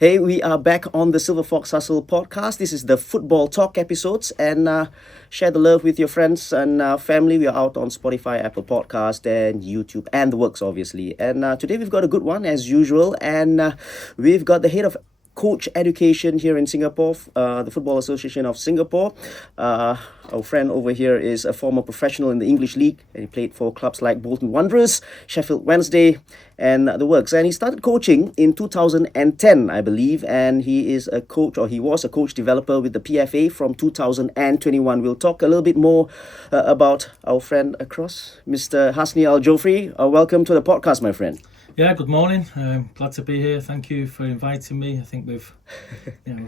Hey, we are back on the Silverfox Hustle podcast. This is the football talk episodes, and share the love with your friends and family. We are out on Spotify, Apple Podcast, and YouTube, and the works, obviously. And today we've got a good one, as usual, and we've got the head of coach education here in Singapore, the Football Association of Singapore. Our friend over here is a former professional in the English League, and he played for clubs like Bolton Wanderers, Sheffield Wednesday, and the works. And he started coaching in 2010, I believe, and he is a coach, or he was a coach developer with the PFA from 2021. We'll talk a little bit more about our friend across, Mr. Hasney Aljofree. Welcome to the podcast, my friend. Yeah, good morning. Glad to be here. Thank you for inviting me. I think we're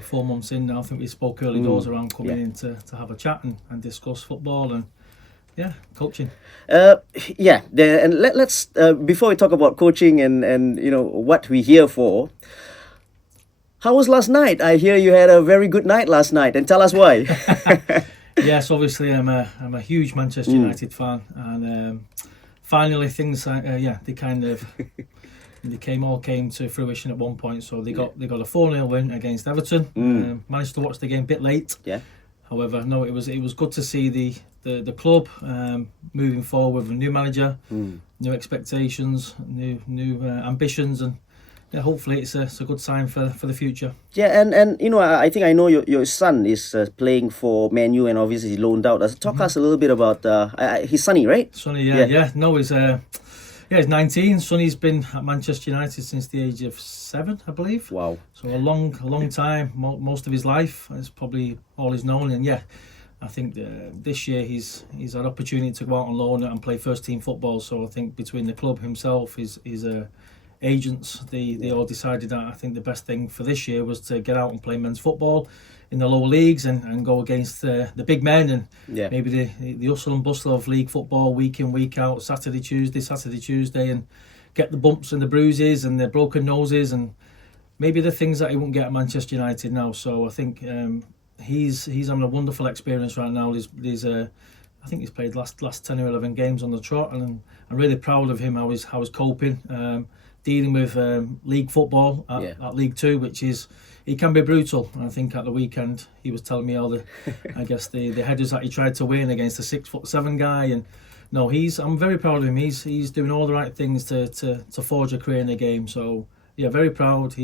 4 months in now. I think we spoke early doors around coming in to have a chat and discuss football and coaching. And let's before we talk about coaching and what we're here for. How was last night? I hear you had a very good night last night, and tell us why. Yes, obviously I'm a huge Manchester United fan, and finally things they all came to fruition at one point. So they got a 4-0 win against Everton. Managed to watch the game a bit late. Yeah. However, no, it was good to see the club moving forward with a new manager, new expectations, new ambitions, and hopefully it's a good sign for the future. Yeah, and I think I know your son is playing for Man U, and obviously he's loaned out. Talk us a little bit about he's Sonny, right? Sonny, yeah. No, he's 19. Sonny's been at Manchester United since the age of 7, I believe. Wow. So a long time, most of his life. It's probably all he's known. And I think this year he's had opportunity to go out on loan and play first team football. So I think between the club himself, his agents, they all decided that I think the best thing for this year was to get out and play men's football in the lower leagues and go against the big men and maybe the hustle and bustle of league football week in, week out, Saturday, Tuesday, and get the bumps and the bruises and the broken noses and maybe the things that he won't get at Manchester United now. So I think he's having a wonderful experience right now. I think he's played last 10 or 11 games on the trot, and I'm really proud of him how he's coping, dealing with league football at League 2, which is, it can be brutal. And I think at the weekend he was telling me all the headers that he tried to win against a 6'7" guy, and no, I'm very proud of him. He's doing all the right things to forge a career in the game. So very proud.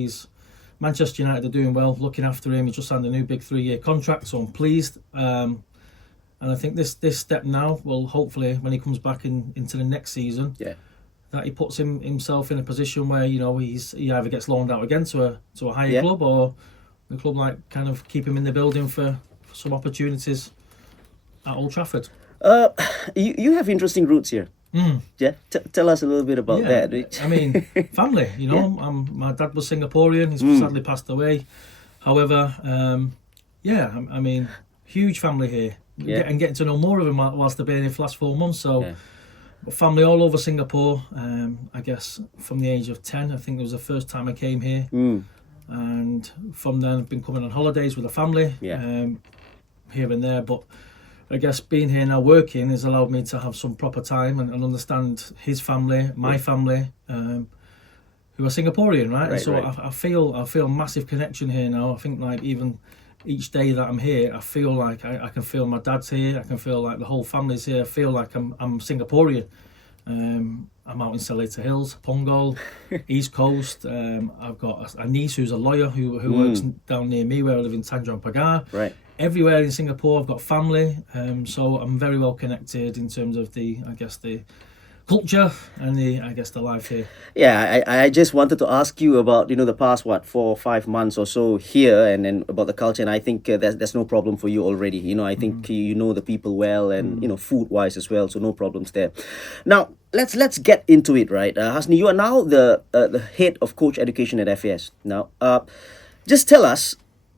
Manchester United are doing well, looking after him. He just signed a new big 3-year contract, so I'm pleased. And I think this step now will hopefully, when he comes back into the next season, that he puts himself in a position where he either gets loaned out again to a higher club, or the club like kind of keep him in the building for some opportunities at Old Trafford. You have interesting roots here. Yeah, tell us a little bit about that. I mean, family. My dad was Singaporean. He's sadly passed away. However, I mean, huge family here. And getting to know more of him whilst they've been here for the last 4 months. So. Family all over Singapore. I guess from the age of 10, I think it was the first time I came here, and from then I've been coming on holidays with the family, here and there. But I guess being here now working has allowed me to have some proper time and understand his family, my family, who are Singaporean, right? And so I feel a massive connection here now. I think like even each day that I'm here, I feel like I can feel my dad's here. I can feel like the whole family's here. I feel like I'm Singaporean. I'm out in Seletar Hills, Punggol, East Coast. I've got a niece who's a lawyer who works down near me where I live in Tanjong Pagar. Right. Everywhere in Singapore, I've got family. So I'm very well connected in terms of the culture and the life here. Yeah, I just wanted to ask you about the past 4 or 5 months or so here, and then about the culture. And I think there's no problem for you already. I think you know the people well, and food wise as well, so no problems there. Now let's get into it, right? Hasney, you are now the head of coach education at FAS. Now, just tell us,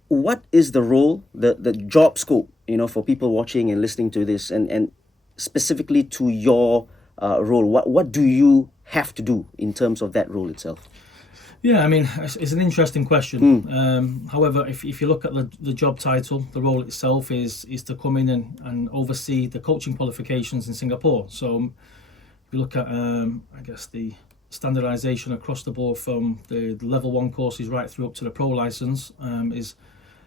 what is the role, the job scope, for people watching and listening to this, and specifically to your role. What do you have to do in terms of that role itself? Yeah, I mean, it's an interesting question. However, if you look at the job title, the role itself is to come in and oversee the coaching qualifications in Singapore. So if you look at, I guess, the standardization across the board from the level 1 courses right through up to the pro license, is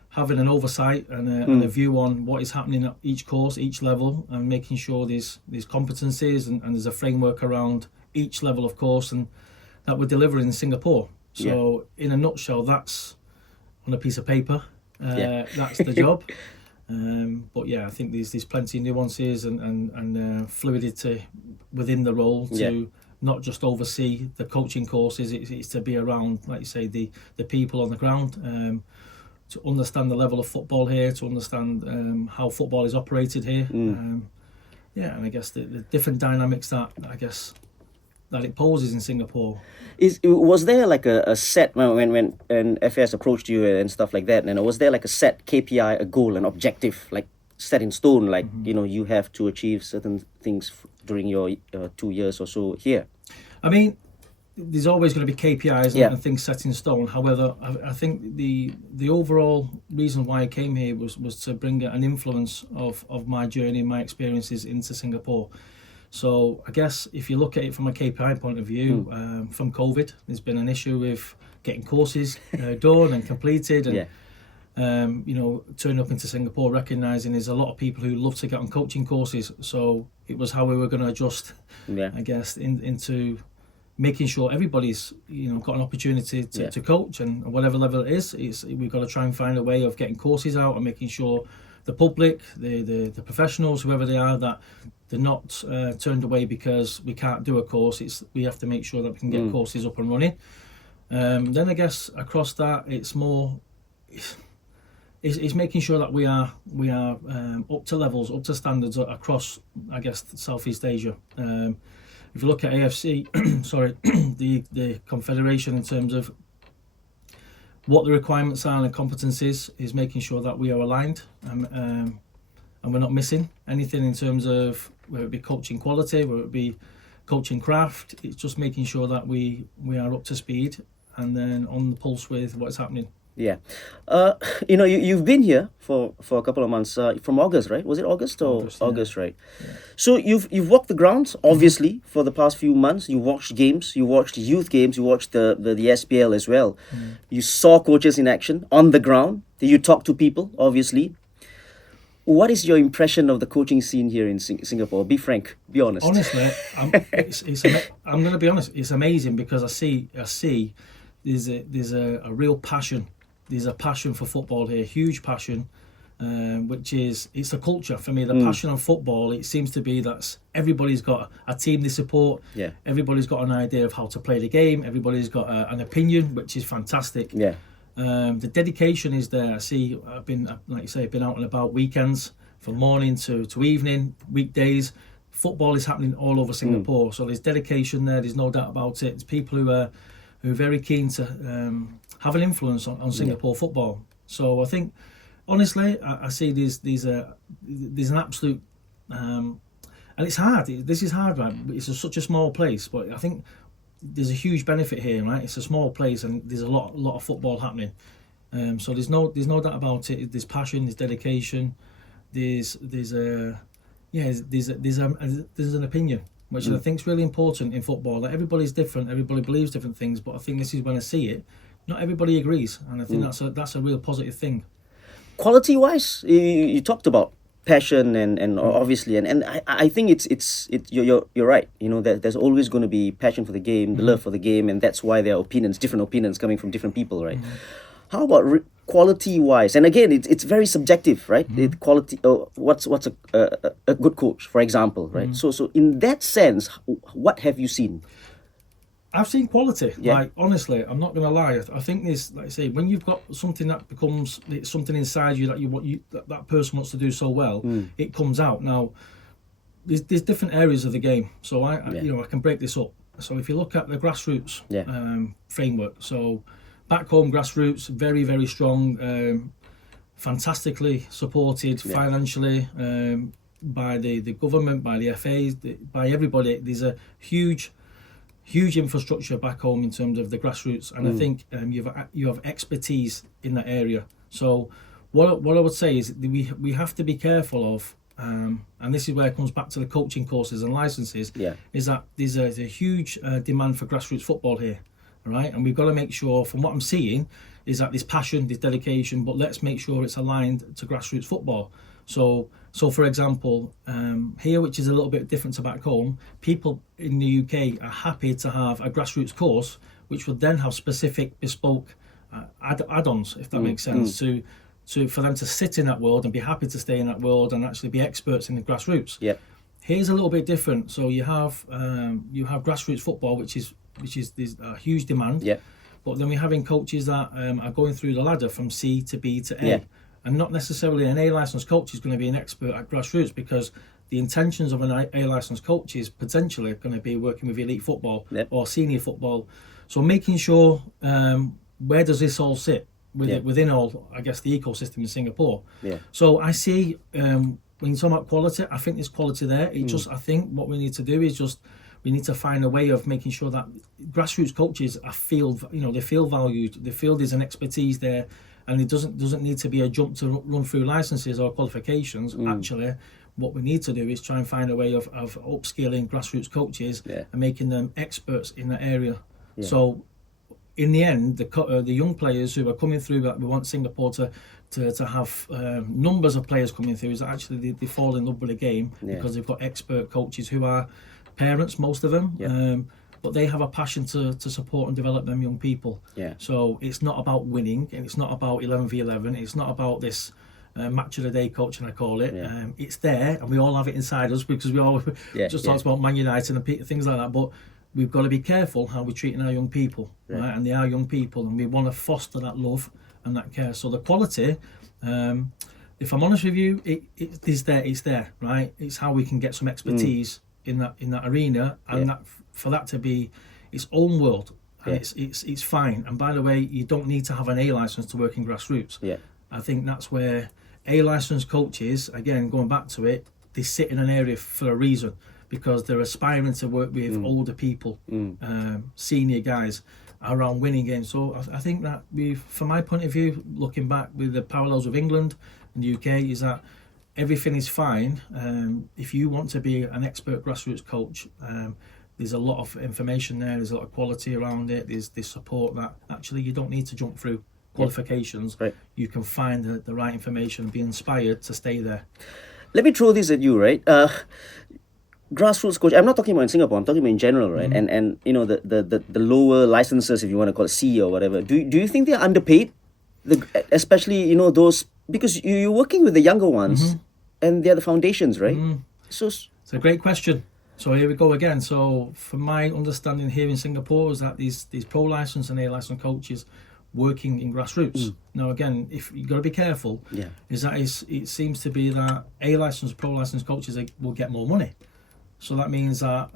having an oversight and a view on what is happening at each course, each level, and making sure there's competencies and there's a framework around each level of course, and that we're delivering in Singapore. So in a nutshell, that's on a piece of paper. That's the job. But yeah, I think there's plenty of nuances and fluidity within the role to not just oversee the coaching courses. It's to be around, like you say, the people on the ground, to understand the level of football here, to understand how football is operated here. And I guess the different dynamics that it poses in Singapore. Was there like a set when FAS approached you and stuff like that, and was there like a set KPI, a goal, an objective, like set in stone, like you have to achieve certain things during your 2 years or so here? I mean, there's always going to be KPIs and things set in stone. However, I think the overall reason why I came here was to bring an influence of my journey, my experiences into Singapore. So I guess if you look at it from a KPI point of view, from COVID, there's been an issue with getting courses done and completed, and turning up into Singapore, recognising there's a lot of people who love to get on coaching courses. So it was how we were going to adjust, I guess, into making sure everybody's got an opportunity to coach, and whatever level it is, we've got to try and find a way of getting courses out and making sure the public, the professionals, whoever they are, that they're not turned away because we can't do a course. We have to make sure that we can get courses up and running. Then I guess across that, it's more, it's making sure that we are up to levels, up to standards across, I guess, Southeast Asia. If you look at AFC, the Confederation, in terms of what the requirements are and the competencies, is making sure that we are aligned and we're not missing anything in terms of whether it be coaching quality, whether it be coaching craft. It's just making sure that we are up to speed and then on the pulse with what's happening. Yeah. You've been here for a couple of months, from August, right? Was it August or August, right? Yeah. So you've walked the grounds, obviously, for the past few months. You watched games, you watched youth games, you watched the SPL as well. You saw coaches in action on the ground. You talked to people, obviously. What is your impression of the coaching scene here in Singapore? Be frank, be honest. Honestly, I'm going to be honest. It's amazing because I see there's a real passion. There's a passion for football here, huge passion, which is, it's a culture for me. The passion of football, it seems to be that everybody's got a team they support. Yeah. Everybody's got an idea of how to play the game. Everybody's got an opinion, which is fantastic. Yeah. The dedication is there. I've been out and about weekends, from morning to evening, weekdays. Football is happening all over Singapore, so there's dedication there. There's no doubt about it. It's people who are very keen to have an influence on Singapore football. So I think, honestly, I see there's an absolute, and it's hard. This is hard, right? It's such a small place, but I think there's a huge benefit here, right? It's a small place, and there's a lot of football happening. So there's no doubt about it. There's passion, there's dedication, there's an opinion, which I think is really important in football. Like, everybody's different, everybody believes different things, but I think this is when I see it, not everybody agrees, and I think that's a real positive thing. Quality-wise, you talked about passion and obviously, and I think you're right. That there's always going to be passion for the game, the love for the game, and that's why there are different opinions coming from different people, right? How about quality-wise? And again, it's very subjective, right? Quality. What's a good coach, for example, right? So in that sense, what have you seen? I've seen quality. Yeah. Like, honestly, I'm not going to lie. I think there's, like I say, when you've got something that becomes something inside you that person wants to do so well, it comes out. Now, there's different areas of the game. So I can break this up. So if you look at the Grassroots framework, so back home Grassroots, very, very strong, fantastically supported financially by the government, by the FAs, by everybody. There's a huge infrastructure back home in terms of the Grassroots, and I think you have expertise in that area. So what I would say is we have to be careful of and this is where it comes back to the coaching courses and licenses, is that there's a huge demand for grassroots football here, right? And we've got to make sure, from what I'm seeing, is that there's passion, there's dedication, but let's make sure it's aligned to grassroots football. So for example, here, which is a little bit different to back home, people in the UK are happy to have a grassroots course, which would then have specific bespoke add-ons, if that makes sense, for them to sit in that world and be happy to stay in that world and actually be experts in the grassroots. Here's a little bit different. So you have grassroots football, which is there's a huge demand. But then we're having coaches that are going through the ladder from C to B to A. And not necessarily an A licensed coach is going to be an expert at grassroots, because the intentions of an A licensed coach is potentially going to be working with elite football or senior football. So making sure where does this all sit within all, I guess, the ecosystem in Singapore. So I see when you talk about quality, I think there's quality there. I think what we need to do is we need to find a way of making sure that grassroots coaches they feel valued, they feel there's an expertise there, and it doesn't need to be a jump to run through licenses or qualifications. Actually, what we need to do is try and find a way of upskilling grassroots coaches and making them experts in that area. So in the end, the young players who are coming through, that we want Singapore to have numbers of players coming through, is that actually they fall in love with the game because they've got expert coaches who are parents, most of them, but they have a passion to support and develop them young people. So it's not about winning, and it's not about 11v11. It's not about this match of the day coaching, I call it. It's there, and we all have it inside us, because we all just talked about Man United and things like that. But we've got to be careful how we're treating our young people, right? And they are young people, and we want to foster that love and that care. So the quality, if I'm honest with you, it's there, right? It's how we can get some expertise in that arena, and for that to be its own world, and it's fine. And by the way, you don't need to have an A license to work in grassroots. I think that's where A licensed coaches, again going back to it, they sit in an area for a reason, because they're aspiring to work with older people, senior guys around winning games. So I think that from my point of view, looking back with the parallels of England and the UK, is that everything is fine. If you want to be an expert grassroots coach, there's a lot of information there, there's a lot of quality around it, there's this support that actually you don't need to jump through qualifications. You can find the right information and be inspired to stay there. Let me throw this at you, right? Grassroots coach, I'm not talking about in Singapore, I'm talking about in general, right? And you know, the lower licenses, if you want to call it C or whatever, do you think they're underpaid? Especially, you know, those, because you're working with the younger ones and they're the foundations, right? So it's a great question. So here we go again. So from my understanding here in Singapore, is that these pro license and A license coaches working in grassroots. Now again, if you've got to be careful, it seems to be that A license, pro license coaches will get more money. So that means that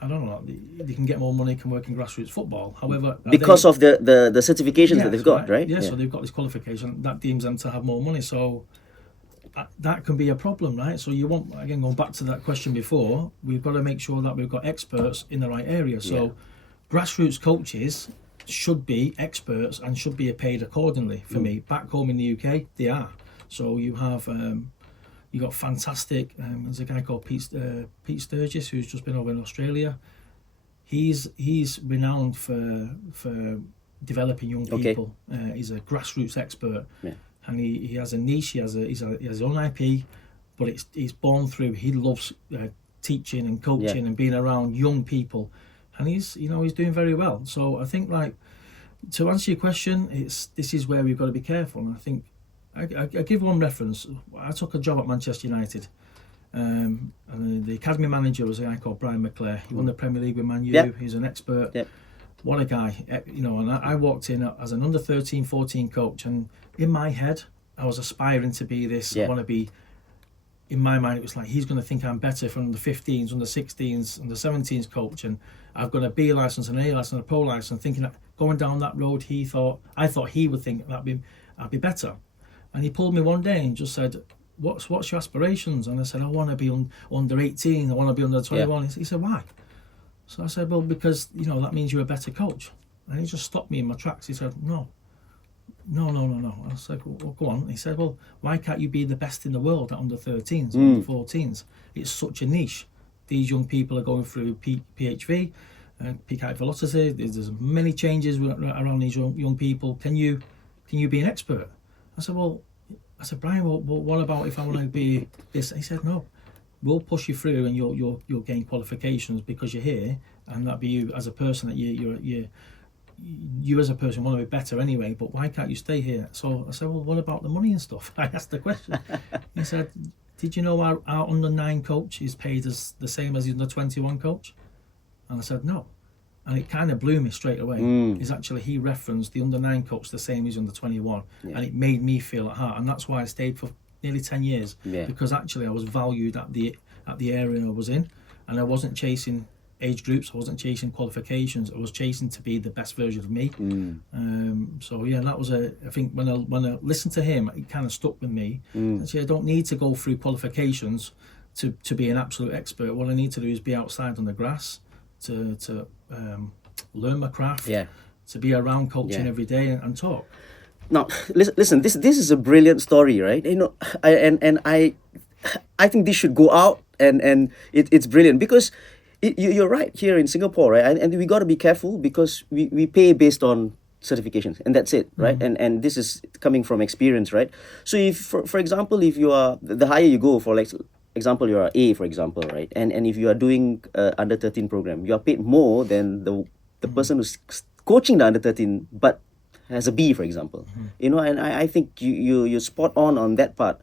I don't know, they can get more money, can work in grassroots football. However, because of the certifications that they've got, right? So they've got this qualification that deems them to have more money. So that can be a problem, right? So you want, again, going back to that question before, we've got to make sure that we've got experts in the right area. So grassroots coaches should be experts and should be paid accordingly. For me, back home in the UK, they are. So you have you got fantastic. There's a guy called Pete Sturgis who's just been over in Australia. He's renowned for developing young people. He's a grassroots expert, and he has a niche. He has his own IP, but he's born through. He loves teaching and coaching and being around young people, and he's doing very well. So I think, like, to answer your question, this is where we've got to be careful. And I think I give one reference. I took a job at Manchester United, and the academy manager was a guy called Brian McClare. He won the Premier League with Man U. He's an expert. What a guy, and I walked in as an under 13, 14 coach, and in my head, I was aspiring to be this. I want to be, in my mind, it was like, he's going to think I'm better from the 15s, under 16s, under 17s coach, and I've got a B license, an A license, and a pro license, thinking that going down that road, I thought he would think I'd be better. And he pulled me one day and just said, what's your aspirations? And I said, I want to be under 18, I want to be under 21. He said, why? So I said, well, because that means you're a better coach. And he just stopped me in my tracks. He said, no, no. I was like, well, go on. He said, well, why can't you be the best in the world at under 13s, under 14s? It's such a niche. These young people are going through PHV, peak height velocity. There's many changes around these young people. Can you be an expert? I said, Brian, well, what about if I want to be this? He said, no, we'll push you through and you'll gain qualifications because you're here, and that'll be you as a person, that you as a person want to be better anyway, but why can't you stay here? So I said, well, what about the money and stuff? I asked the question. He said, did you know our under 9 coach is paid as the same as the under 21 coach? And I said, no. And it kind of blew me straight away. Is actually, he referenced the under 9 coach the same as under 21, and it made me feel at heart, and that's why I stayed for nearly 10 years, because actually I was valued at the area I was in, and I wasn't chasing age groups, I wasn't chasing qualifications, I was chasing to be the best version of me. So yeah, that was I think when I listened to him, it kind of stuck with me. Actually, I don't need to go through qualifications to be an absolute expert. What I need to do is be outside on the grass to learn my craft, to be around coaching every day and talk. Now, listen. This is a brilliant story, right? You know, I think this should go out, and it's brilliant because you're right here in Singapore, right? And we got to be careful because we pay based on certifications, and that's it, right? And this is coming from experience, right? So if, for example, if you are the higher you go, for like example, you're A, for example, right? And if you are doing under 13 program, you are paid more than the person who's coaching the under 13, but has a B, for example. You know, and I think you're spot on that part.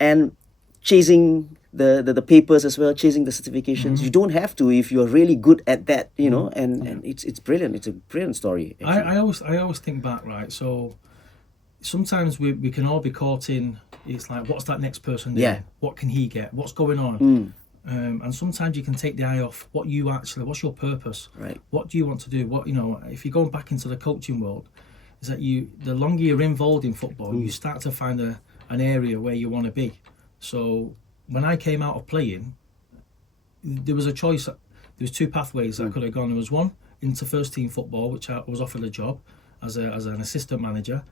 And chasing the papers as well, chasing the certifications. You don't have to if you're really good at that, you know, and it's brilliant. It's a brilliant story. I always think back, right? So sometimes we can all be caught in, it's like, what's that next person doing? Yeah. What can he get? What's going on? And sometimes you can take the eye off what's your purpose? Right. What do you want to do? What, you know, if you're going back into the coaching world, is that the longer you're involved in football, you start to find an area where you want to be. So when I came out of playing, there was a choice. There was 2 pathways I could have gone. There was one into first team football, which I was offered a job as an assistant manager,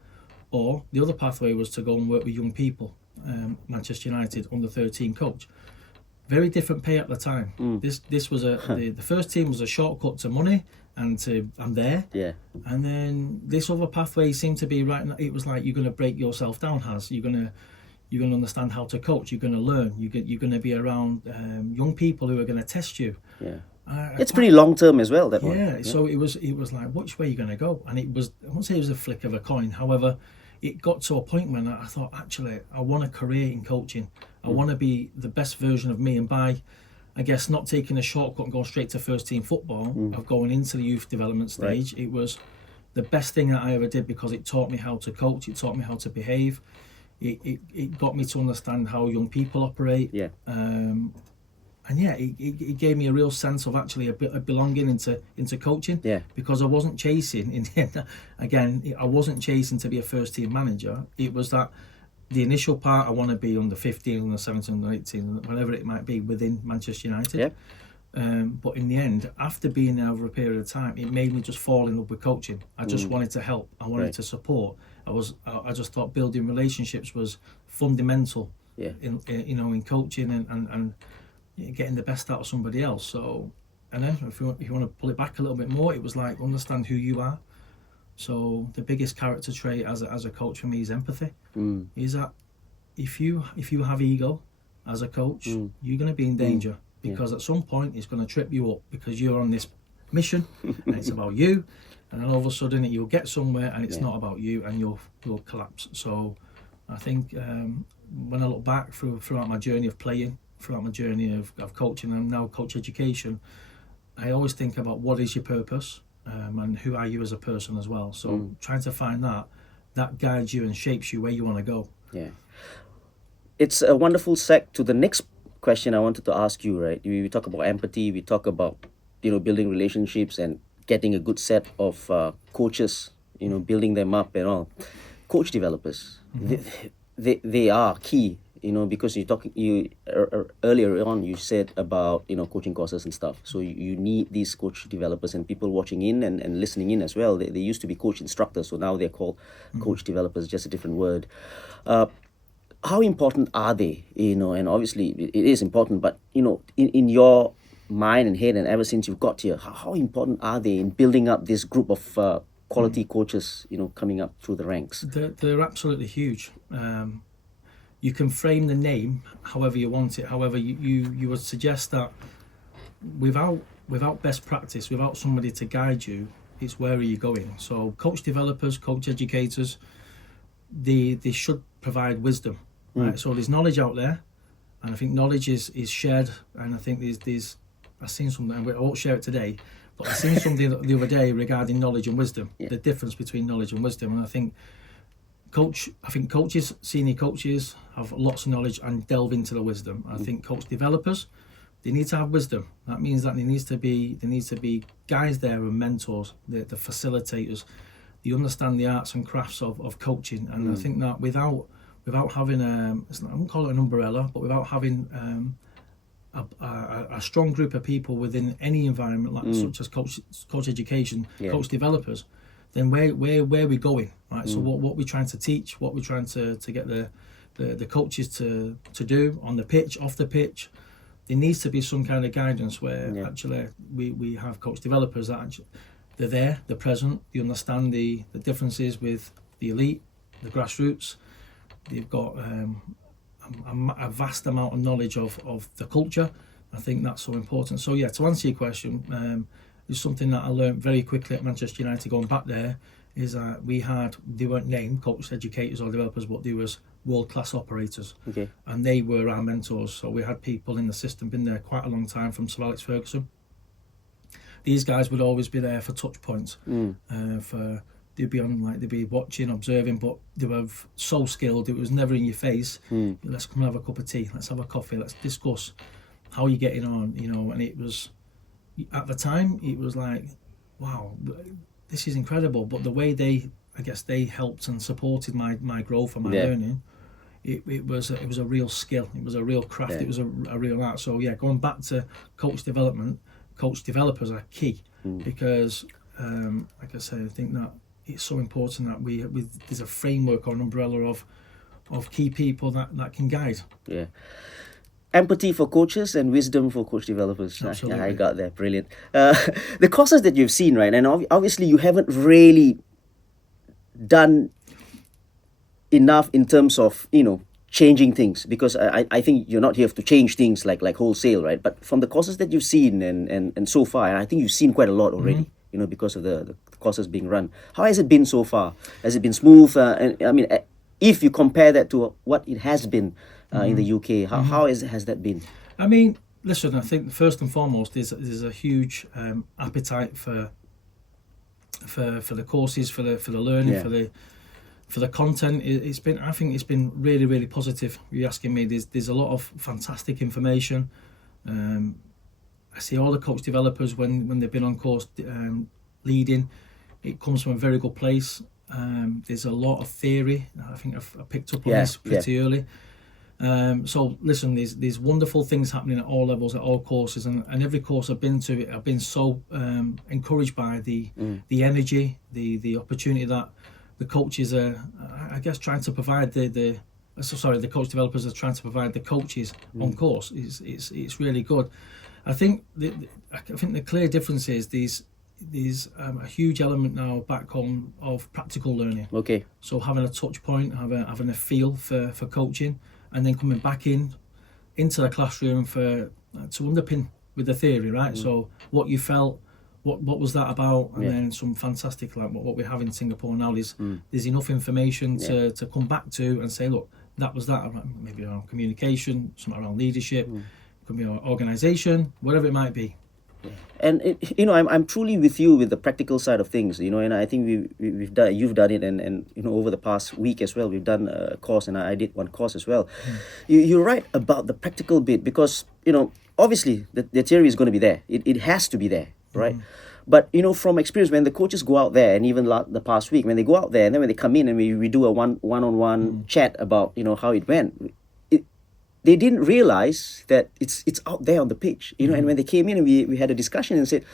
or the other pathway was to go and work with young people, Manchester United under 13 coach. Very different pay at the time. This was the first team was a shortcut to money and to I'm there. Yeah. And then this other pathway seemed to be right. It was like, you're going to break yourself down, Has. You're going to understand how to coach. You're going to learn. You're going to be around young people who are going to test you. Yeah. It's pretty long term as well, that one. Yeah. So it was like, which way are you going to go? And it was, I won't say it was a flick of a coin. However, it got to a point when I thought, actually, I want a career in coaching. I want to be the best version of me. And by, I guess, not taking a shortcut and going straight to first team football, of going into the youth development stage, it was the best thing that I ever did, because it taught me how to coach. It taught me how to behave. It got me to understand how young people operate. Yeah. And yeah, it gave me a real sense of actually a belonging into coaching. Yeah. Because I wasn't chasing, I wasn't chasing to be a first team manager. It was that the initial part, I want to be under 15, under 17, under 18, whatever it might be within Manchester United. Yeah. But in the end, after being there over a period of time, it made me just fall in love with coaching. I just wanted to help. I wanted to support. I just thought building relationships was fundamental. Yeah. In coaching and getting the best out of somebody else. So, and then if you want to pull it back a little bit more, it was like, understand who you are. So the biggest character trait as a coach for me is empathy. Is that if you have ego as a coach, you're going to be in danger, because at some point it's going to trip you up, because you're on this mission and it's about you, and then all of a sudden you'll get somewhere and it's not about you, and you'll collapse. So I think when I look back throughout my journey of playing, throughout my journey of coaching and now coach education, I always think about what is your purpose, and who are you as a person as well. So trying to find that guides you and shapes you where you want to go. Yeah. It's a wonderful seg to the next question I wanted to ask you, right? We talk about empathy, we talk about, building relationships and getting a good set of coaches, building them up and all. Coach developers, they are key because earlier on you said about coaching courses and stuff. So you need these coach developers and people watching in and listening in as well. They used to be coach instructors, so now they're called coach developers, just a different word. How important are they? And obviously it is important, but in your mind and head, and ever since you've got here, how important are they in building up this group of quality coaches, coming up through the ranks? They're absolutely huge. You can frame the name however you want it. However, you would suggest that without best practice, without somebody to guide you, it's where are you going? So coach developers, coach educators, they should provide wisdom. Right? So there's knowledge out there, and I think knowledge is shared. And I think there's I've seen something, I won't share it today, but I've seen something the other day regarding knowledge and wisdom, the difference between knowledge and wisdom. And I think coaches, senior coaches, have lots of knowledge and delve into the wisdom. I think coach developers, they need to have wisdom. That means that there needs to be guys there and mentors, the facilitators. They understand the arts and crafts of coaching, and I think that without having I won't call it an umbrella, but without having a strong group of people within any environment, like such as coach education, coach developers, then where we going, right? So what we're trying to teach, what we're trying to get the coaches to do on the pitch, off the pitch, there needs to be some kind of guidance where actually we have coach developers that actually, they're there, they're present, they understand the differences with the elite, the grassroots. They've got a vast amount of knowledge of the culture. I think that's so important. So to answer your question, it's something that I learned very quickly at Manchester United going back there, is that they weren't named coach educators or developers, but they was world-class operators. Okay. And they were our mentors. So we had people in the system, been there quite a long time, from Sir Alex Ferguson. These guys would always be there for touch points. They'd be watching, observing, but they were so skilled. It was never in your face. Let's come and have a cup of tea. Let's have a coffee. Let's discuss how you're getting on. And it was, at the time, it was like, wow, this is incredible. But the way they helped and supported my growth and my learning, it was a real skill. It was a real craft. It was a real art. So going back to coach development, coach developers are key, because like I said, I think that it's so important that there's a framework or an umbrella of key people that can guide. Empathy for coaches and wisdom for coach developers. Absolutely. I got that. Brilliant. The courses that you've seen, right, and obviously you haven't really done enough in terms of changing things, because I think you're not here to change things like wholesale, right? But from the courses that you've seen and so far, and I think you've seen quite a lot already, because of the courses being run. How has it been so far? Has it been smooth? And I mean, if you compare that to what it has been in the UK, how has that been? I mean, listen, I think first and foremost, there's a huge appetite for the courses, for the learning, for the content. I think it's been really, really positive. You're asking me. There's a lot of fantastic information. I see all the coach developers when they've been on course leading, it comes from a very good place. There's a lot of theory. I think I picked up on this pretty early. So listen, there's wonderful things happening at all levels, at all courses, and every course I've been to, I've been so encouraged by the energy, the opportunity that the coaches are, I guess, trying to provide the coach developers are trying to provide the coaches on course. It's really good. I think the clear difference is there's a huge element now back home of practical learning. Okay. So having a touch point, having a feel for coaching, and then coming back into the classroom to underpin with the theory, right? So what you felt, what was that about, and then some fantastic, like what we have in Singapore now, there's enough information to come back to and say, look, that was that, maybe around communication, something around leadership, it could be organisation, whatever it might be. And I'm truly with you with the practical side of things, and I think you've done it, and over the past week as well, we've done a course, and I did one course as well. You're right about the practical bit, because obviously the theory is going to be there. It has to be there, right? But from experience, when the coaches go out there, and even the past week, when they go out there and then when they come in and we do a one-on-one chat about how it went, they didn't realize that it's out there on the pitch, you know. And when they came in and we had a discussion and said,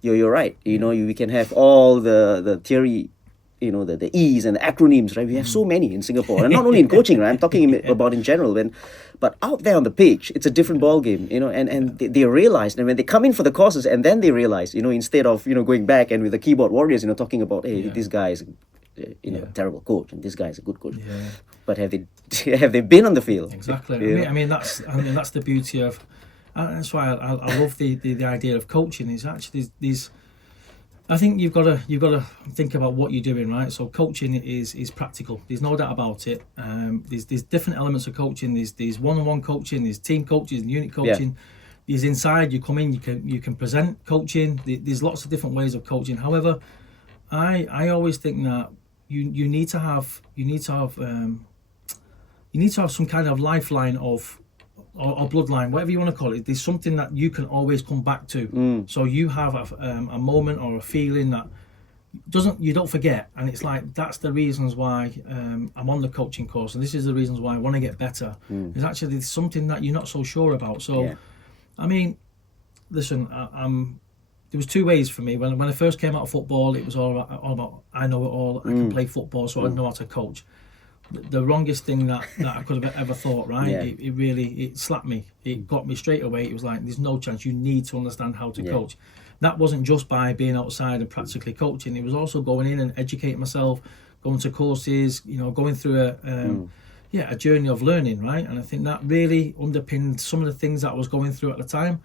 you're right, you know, we can have all the theory, you know, the E's and the acronyms, right? We have so many in Singapore, and not only in coaching, right? I'm talking about in general. But out there on the pitch, it's a different ball game, you know. And they realize, and when they come in for the courses, and then they realize, you know, instead of, you know, going back and with the keyboard warriors, you know, talking about, hey, this guy is, you know, a terrible coach, and this guy is a good coach. Yeah. But have they been on the field? Exactly. I mean that's the beauty of. That's why I love the idea of coaching. Is actually these. I think you've got to think about what you're doing, right? So coaching is practical. There's no doubt about it. There's different elements of coaching. There's one-on-one coaching. There's team coaches and unit coaching. There's inside. You come in. You can present coaching. There's lots of different ways of coaching. However, I always think that you need to have some kind of lifeline of. Or bloodline, whatever you want to call it. There's something that you can always come back to. So you have a moment or a feeling that you don't forget, and it's like that's the reasons why I'm on the coaching course, and this is the reasons why I want to get better. It's actually something that you're not so sure about. So, I mean, listen, there was two ways for me when I first came out of football. It was all about I know it all. I can play football, so I know how to coach. The wrongest thing that I could have ever thought, right? It really slapped me. It got me straight away. It was like, there's no chance. You need to understand how to coach. That wasn't just by being outside and practically coaching. It was also going in and educating myself, going to courses, you know, going through a journey of learning, right? And I think that really underpinned some of the things that I was going through at the time.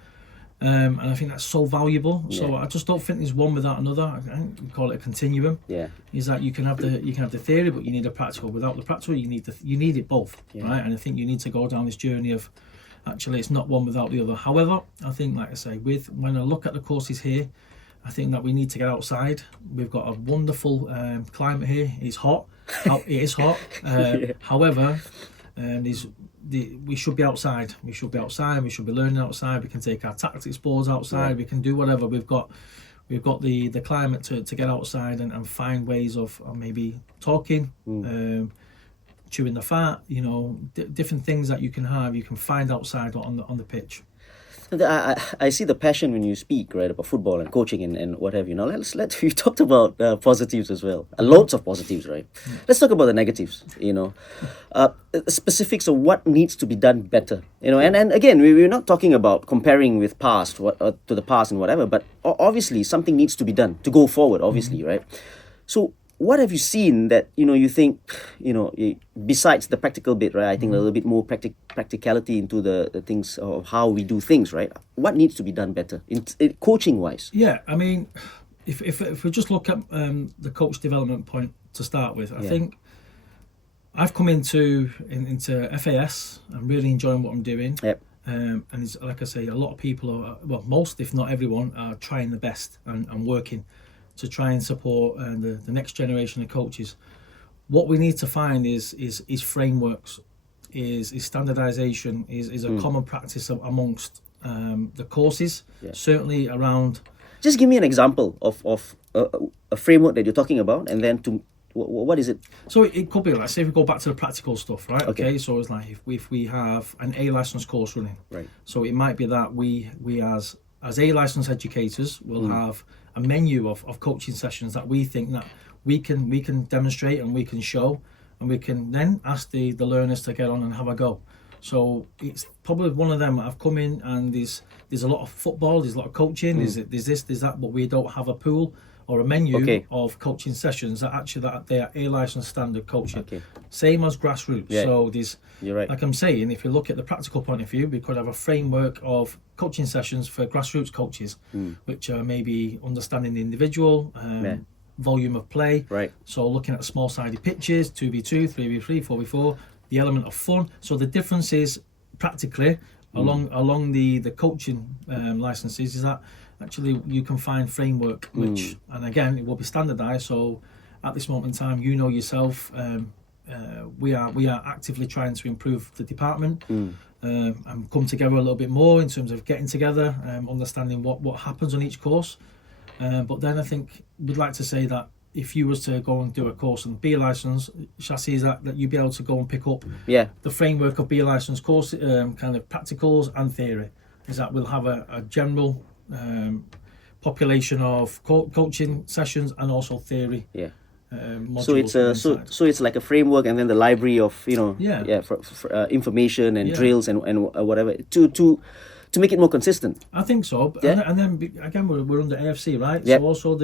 And I think that's so valuable. So I just don't think there's one without another. I think we call it a continuum. Is that you can have the theory, but you need the practical. Without the practical, you need it both, right? And I think you need to go down this journey of actually it's not one without the other. However, I think, like I say, when I look at the courses here, I think that we need to get outside. We've got a wonderful climate here. It's hot. It is hot. However, we should be outside. We should be outside. We should be learning outside. We can take our tactics boards outside. We can do whatever. We've got the climate to get outside and find ways of maybe talking, chewing the fat. You know, different things that you can find outside on the pitch. I see the passion when you speak, right, about football and coaching and what have you. Now we talked about positives as well, loads of positives, right? Let's talk about the negatives. You know, specifics of what needs to be done better. You know, and again, we're not talking about comparing with past to the past and whatever, but obviously something needs to be done to go forward. Obviously, right? So, what have you seen that, you know, you think, you know, besides the practical bit, right? I think a little bit more practicality into the things of how we do things, right? What needs to be done better in coaching wise? Yeah, I mean, if we just look at the coach development point to start with, I think I've come into FAS. I'm really enjoying what I'm doing. And it's, like I say, a lot of people most if not everyone are trying the best and working to try and support the next generation of coaches. What we need to find is frameworks, is standardization, is a common practice amongst the courses, certainly around. Just give me an example of a framework that you're talking about, and then what is it? So it could be, like, say, if we go back to the practical stuff, right? Okay, so it's like if we have an A license course running, right? So it might be that we as A license educators will have a menu of coaching sessions that we think that we can demonstrate and we can show, and we can then ask the learners to get on and have a go. So it's probably one of them. I've come in and there's a lot of football, there's a lot of coaching, there's this, there's that, but we don't have a pool or a menu of coaching sessions that they are A license standard coaching. Same as Grassroots. So you're right. Like I'm saying, if you look at the practical point of view, we could have a framework of coaching sessions for Grassroots coaches, which are maybe understanding the individual, volume of play. Right. So looking at small sided pitches, 2v2, 3v3, 4v4, the element of fun. So the difference is practically along the coaching licenses is that actually you can find framework which, and again, it will be standardized. So at this moment in time, you know yourself, we are actively trying to improve the department and come together a little bit more in terms of getting together, understanding what happens on each course. But then I think we'd like to say that if you was to go and do a course on B license, chassis, is that you'd be able to go and pick up the framework of B license course, kind of practicals and theory. Is that we'll have a general population of coaching sessions and also theory. So it's like a framework, and then the library of for information and drills and whatever to make it more consistent. I think so. And then again, we're under AFC, right? So also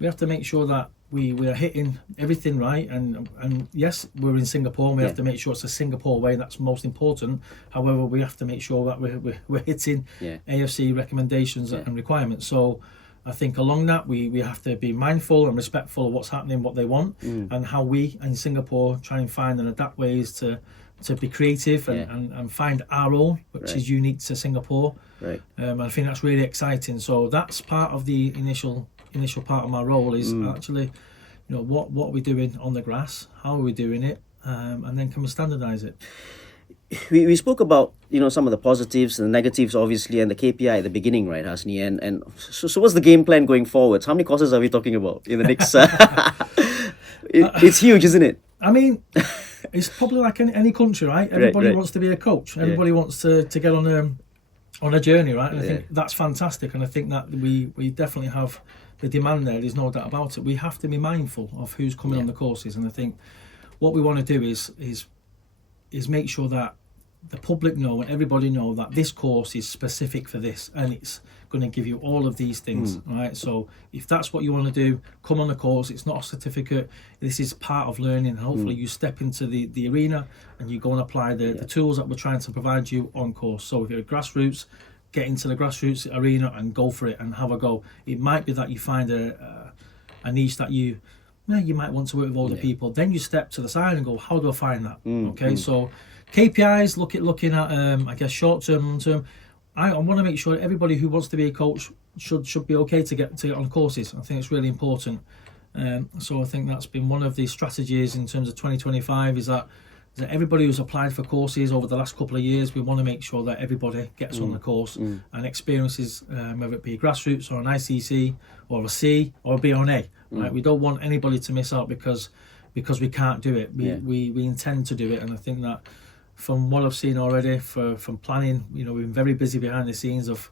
we have to make sure that we are hitting everything right. And yes, we're in Singapore, and we have to make sure it's a Singapore way. That's most important. However, we have to make sure that we're hitting AFC recommendations and requirements. So I think along that we have to be mindful and respectful of what's happening, what they want, and how we in Singapore try and find and adapt ways to be creative and find our own, which is unique to Singapore. I think that's really exciting. So that's part of the initial part of my role is actually, what are we doing on the grass? How are we doing it? And then can we standardize it? We spoke about some of the positives and the negatives, obviously, and the KPI at the beginning, right, Hasney? And so what's the game plan going forwards? How many courses are we talking about in the next? It's huge, isn't it? I mean, it's probably like any country, right? Everybody wants to be a coach. Everybody wants to get on a journey, right? And I think that's fantastic. And I think that we definitely have the demand there. There's no doubt about it. We have to be mindful of who's coming on the courses. And I think what we want to do is make sure that the public know and everybody know that this course is specific for this, and it's going to give you all of these things, right? So if that's what you want to do, come on the course. It's not a certificate. This is part of learning. Hopefully you step into the arena and you go and apply the tools that we're trying to provide you on course. So if you're at Grassroots, get into the Grassroots arena and go for it and have a go. It might be that you find a niche that you might want to work with older people. Then you step to the side and go, how do I find that? So KPIs, looking at I guess short term, long term. I want to make sure everybody who wants to be a coach should be okay to get on courses. I think it's really important. So I think that's been one of the strategies in terms of 2025 is that everybody who's applied for courses over the last couple of years, we want to make sure that everybody gets on the course and experiences, whether it be Grassroots or an ICC or a C or a B or an A. Right? We don't want anybody to miss out because we can't do it. We intend to do it, and I think that from what I've seen already from planning, we've been very busy behind the scenes of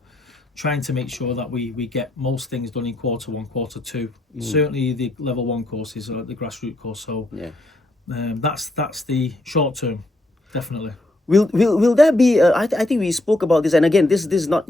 trying to make sure that we get most things done in quarter 1, quarter 2. Certainly the level 1 courses or the Grassroots course. So that's the short term, definitely. Will there be? I think we spoke about this, and again, this is not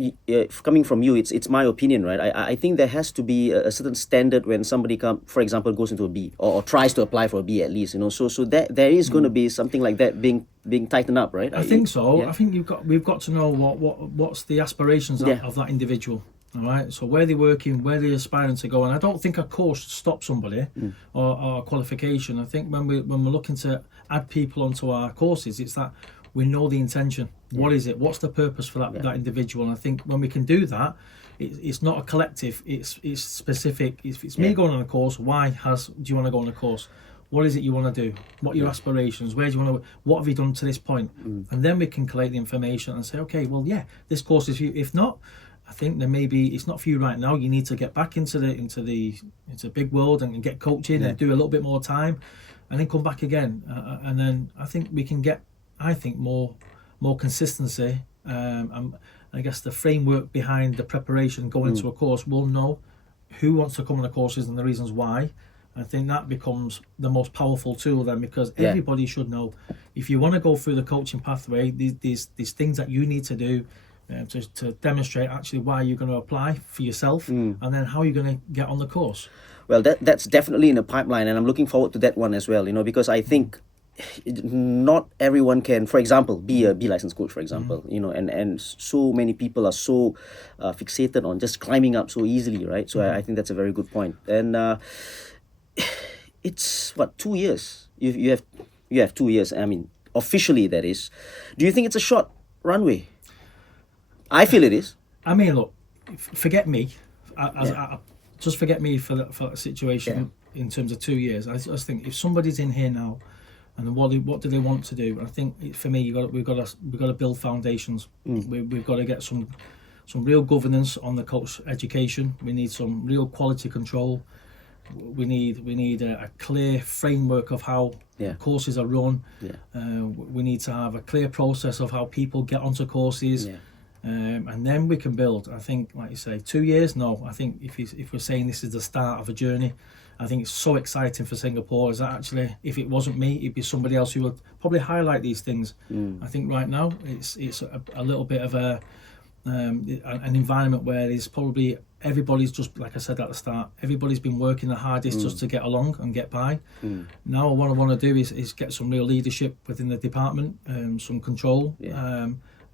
coming from you. It's my opinion, right? I think there has to be a certain standard when somebody for example, goes into a B or tries to apply for a B at least. So that there is going to be something like that being tightened up, right? I think so. Yeah. I think we've got to know what's the aspirations of that individual. All right. So where they're working, where they're aspiring to go, and I don't think a course stops somebody or a qualification. I think when we're looking to add people onto our courses, it's that we know the intention. What is it? What's the purpose for that individual? And I think when we can do that, it's not a collective. It's specific. If it's me going on a course, why do you want to go on a course? What is it you want to do? What are your aspirations? Where do you want to? What have you done to this point? And then we can collate the information and say, okay, well, this course is for you. If not, I think then maybe it's not for you right now. You need to get back into the big world and get coaching and do a little bit more time, and then come back again. And then I think we can get more consistency, and I guess the framework behind the preparation going to a course. We'll know who wants to come on the courses and the reasons why. I think that becomes the most powerful tool then, because everybody should know if you want to go through the coaching pathway, these things that you need to do to demonstrate actually why you're going to apply for yourself, and then how you're going to get on the course. Well, that's definitely in the pipeline, and I'm looking forward to that one as well. Because I think not everyone can, for example, be a B license coach, for example, and so many people are so fixated on just climbing up so easily, right? So I think that's a very good point. And it's 2 years. You have 2 years. I mean, officially that is. Do you think it's a short runway? I feel it is. I mean, look, forget me. Just forget me for that situation in terms of 2 years. I just think if somebody's in here now, and what do they want to do? I think for me, we've got to build foundations. We've got to get some real governance on the coach education. We need some real quality control. we need a clear framework of how courses are run. We need to have a clear process of how people get onto courses. And then we can build. I think, like you say, 2 years. No, I think if we're saying this is the start of a journey, I think it's so exciting for Singapore. Is that actually, if it wasn't me, it'd be somebody else who would probably highlight these things. I think right now it's a little bit of an environment where there's probably everybody's just, like I said at the start, everybody's been working the hardest just to get along and get by. Now what I want to do is get some real leadership within the department, some control,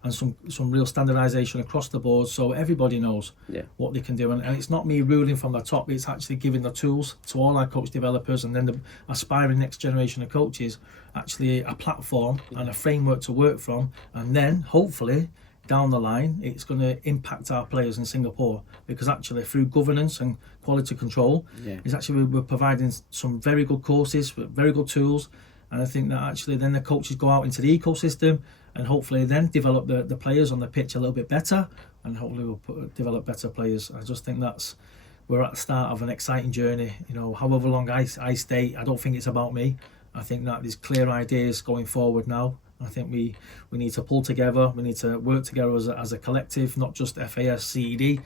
and some real standardization across the board, so everybody knows what they can do. And it's not me ruling from the top, it's actually giving the tools to all our coach developers and then the aspiring next generation of coaches actually a platform and a framework to work from. And then hopefully down the line it's going to impact our players in Singapore, because actually through governance and quality control is actually we're providing some very good courses, very good tools. And I think that actually then the coaches go out into the ecosystem and hopefully then develop the players on the pitch a little bit better, and hopefully we'll develop better players. I just think we're at the start of an exciting journey. You know, however long I stay, I don't think it's about me. I think that there's clear ideas going forward now. I think we need to pull together. We need to work together as a collective, not just FAS, CED.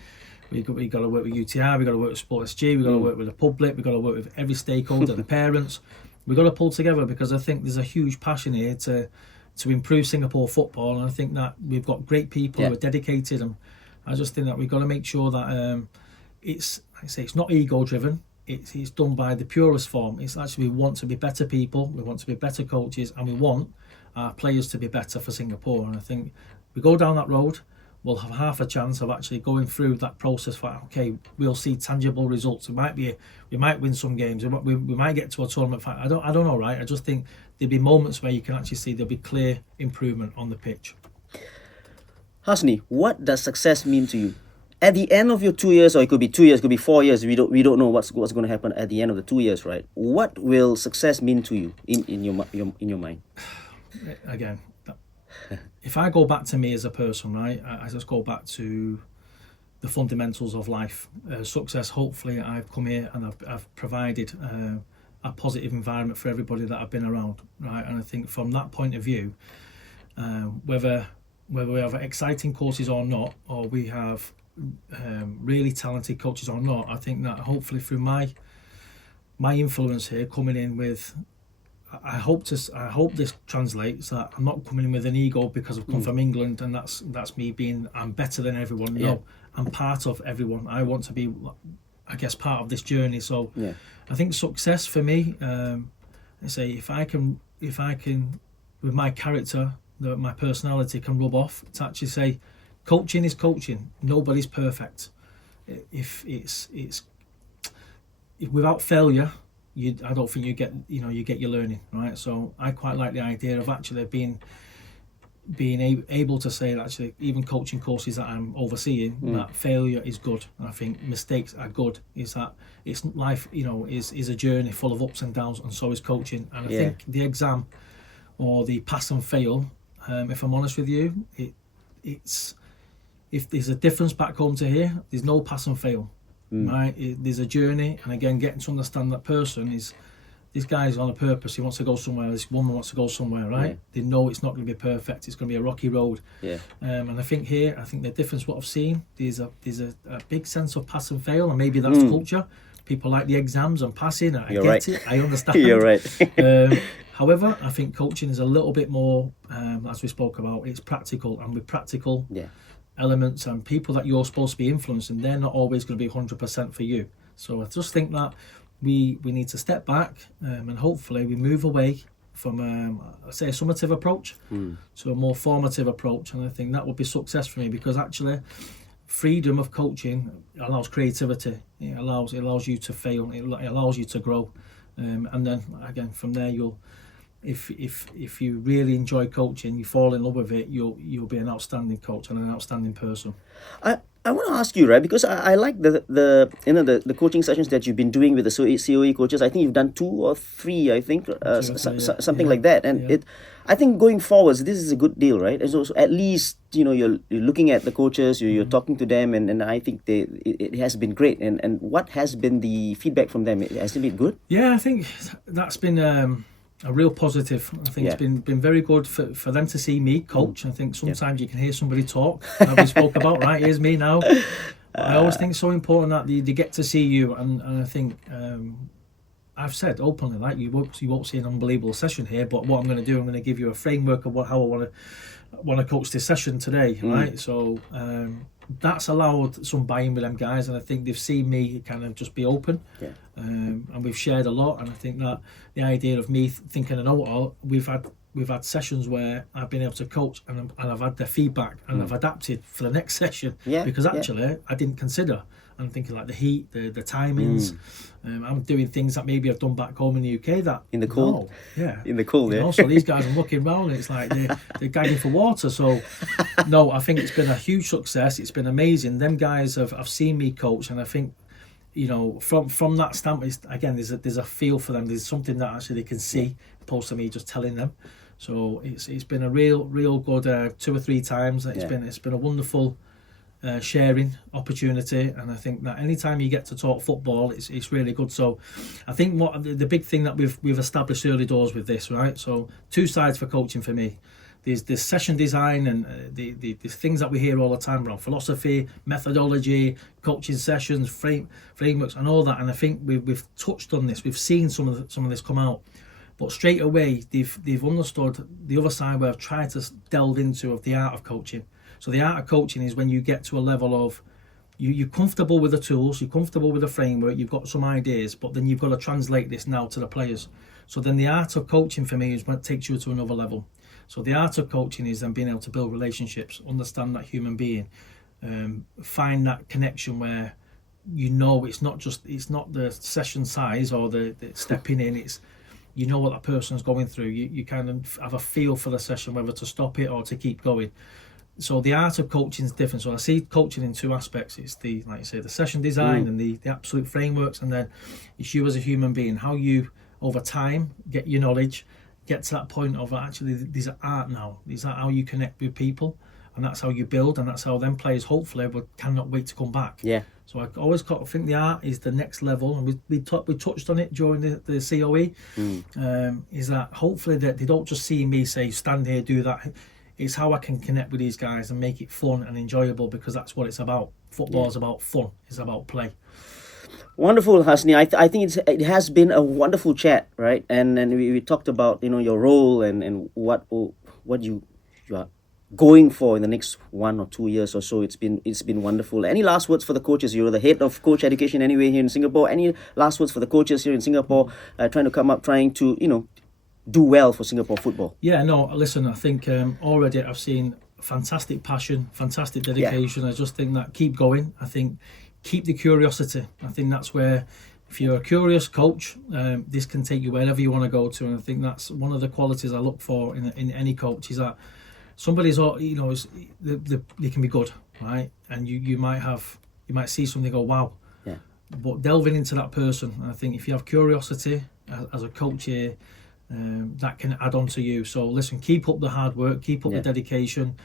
We got to work with UTR. We got to work with Sport SG. We got to work with the public. We got to work with every stakeholder, the parents. We've got to pull together, because I think there's a huge passion here to improve Singapore football, and I think that we've got great people who are dedicated, and I just think that we've got to make sure that it's not ego driven. It's done by the purest form. It's actually, we want to be better people, we want to be better coaches, and we want our players to be better for Singapore. And I think we go down that road, we'll have half a chance of actually going through that process for, okay, we'll see tangible results. We might win some games, we might get to a tournament fight. I don't know, right? I just think there'll be moments where you can actually see there'll be clear improvement on the pitch. Hasney, what does success mean to you? At the end of your 2 years, or it could be 2 years, it could be 4 years, we don't know what's going to happen at the end of the 2 years, right? What will success mean to you in your mind? Again, if I go back to me as a person, right, I just go back to the fundamentals of life. Success, hopefully I've come here and I've provided a positive environment for everybody that I've been around, right? And I think from that point of view, whether we have exciting courses or not, or we have really talented coaches or not, I think that hopefully through my influence here, coming in with, I hope this translates that I'm not coming in with an ego because I've come from England and that's me being, I'm better than everyone. No, I'm part of everyone. I want to be, I guess, part of this journey. So I think success for me, I say if I can with my character, my personality can rub off to actually say coaching is coaching. Nobody's perfect. If without failure, I don't think you get your learning, right? So I quite like the idea of actually being able to say that actually even coaching courses that I'm overseeing, that failure is good. And I think mistakes are good. Is that it's life, is a journey full of ups and downs, and so is coaching. And I think the exam or the pass and fail, if I'm honest with you, it's if there's a difference back home to here, there's no pass and fail. Right, there's a journey, and again, getting to understand that person is, this guy's on a purpose. He wants to go somewhere. This woman wants to go somewhere. Right? They know it's not going to be perfect. It's going to be a rocky road. And I think the difference, what I've seen, there's a big sense of pass and fail, and maybe that's culture. People like the exams and passing. I get it. I understand. You're right. However, I think coaching is a little bit more, as we spoke about, it's practical, and with practical elements and people that you're supposed to be influencing, they're not always going to be 100% for you. So I just think that we need to step back, and hopefully we move away from say a summative approach to a more formative approach, and I think that would be success for me, because actually freedom of coaching allows creativity. It allows you to fail. It allows you to grow, and then again from there you'll. If you really enjoy coaching, you fall in love with it, you'll be an outstanding coach and an outstanding person. I want to ask you, right? Because I like the coaching sessions that you've been doing with the COE coaches. I think you've done 2 or 3, I think, something like that. And I think going forwards, this is a good deal, right? And so at least you're looking at the coaches, you're talking to them, and I think it has been great. And what has been the feedback from them? Has it been good? Yeah, I think that's been a real positive. I think it's been very good for them to see me coach. I think sometimes you can hear somebody talk, like we spoke about, right? Here's me now. I always think it's so important that they get to see you, and I think I've said openly, like, you won't see an unbelievable session here, but what I'm going to do, I'm going to give you a framework of how I want to coach this session today, right? So that's allowed some buy-in with them guys, and I think they've seen me kind of just be open, and we've shared a lot. And I think that the idea of me thinking, I know we've had sessions where I've been able to coach, and I've had their feedback, and I've adapted for the next session, because actually I didn't consider. I'm thinking like the heat, the timings. I'm doing things that maybe I've done back home in the UK that in the cold, in the cold. So these guys are looking round, and it's like they're gagging for water. So no, I think it's been a huge success. It's been amazing. Them guys have seen me coach, and I think from that standpoint, again, there's a feel for them. There's something that actually they can see opposed to me just telling them. So it's been a real good 2 or 3 times. It's been a wonderful sharing opportunity, and I think that anytime you get to talk football, it's really good. So I think what the big thing that we've established early doors with this, right? So 2 sides for coaching for me. There's this session design and the things that we hear all the time around philosophy, methodology, coaching sessions, frameworks, and all that. And I think we've touched on this. We've seen some of this come out, but straight away they've understood the other side where I've tried to delve into of the art of coaching. So the art of coaching is when you get to a level of you're comfortable with the tools, you're comfortable with the framework, you've got some ideas, but then you've got to translate this now to the players. So then the art of coaching for me is when it takes you to another level. So the art of coaching is then being able to build relationships, understand that human being, find that connection where it's not the session size or the stepping in, it's what that person's going through. You kind of have a feel for the session, whether to stop it or to keep going. So the art of coaching is different. So I see coaching in 2 aspects. It's the session design and the absolute frameworks, and then it's you as a human being, how you over time get your knowledge, get to that point of actually these are art now. These are how you connect with people, and that's how you build, and that's how them players hopefully cannot wait to come back. So I always think the art is the next level, and we touched on it during the COE. Is that hopefully that they don't just see me say stand here, do that. It's how I can connect with these guys and make it fun and enjoyable, because that's what it's about. Football is about fun. It's about play. Wonderful, Hasney. I think it has been a wonderful chat, right? And we talked about your role and what you are going for in the next 1 or 2 years or so. It's been wonderful. Any last words for the coaches? You're the head of coach education anyway here in Singapore. Any last words for the coaches here in Singapore trying to do well for Singapore football? Yeah, no, listen, I think already I've seen fantastic passion, fantastic dedication. I just think that keep going. I think keep the curiosity. I think that's where, if you're a curious coach, this can take you wherever you want to go to. And I think that's one of the qualities I look for in any coach, is that somebody's, they can be good, right? And you might see something, go, wow. But delving into that person, I think if you have curiosity as a coach here, that can add on to you. So listen, keep up the hard work, keep up the dedication.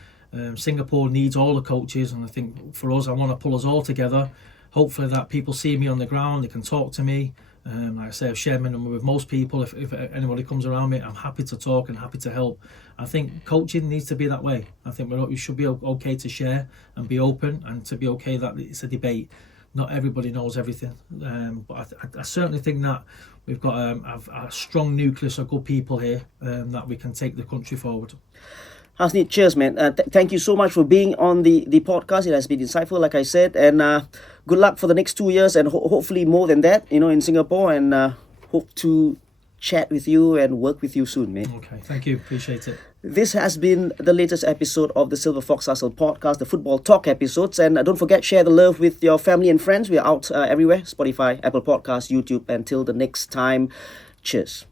Singapore needs all the coaches, and I think for us, I want to pull us all together. Hopefully that people see me on the ground, they can talk to me. Like I say, I've shared my number with most people. If anybody comes around me, I'm happy to talk and happy to help. I think coaching needs to be that way. I think we should be okay to share and be open, and to be okay that it's a debate. Not everybody knows everything, but I certainly think that we've got a strong nucleus of good people here that we can take the country forward. Hasney, cheers, man. Thank you so much for being on the podcast. It has been insightful, like I said, and good luck for the next 2 years, and hopefully more than that, in Singapore, and hope to chat with you and work with you soon, mate. Okay, thank you. Appreciate it. This has been the latest episode of the Silverfox Hustle podcast, the football talk episodes. And don't forget, share the love with your family and friends. We are out everywhere: Spotify, Apple Podcasts, YouTube. Until the next time, cheers.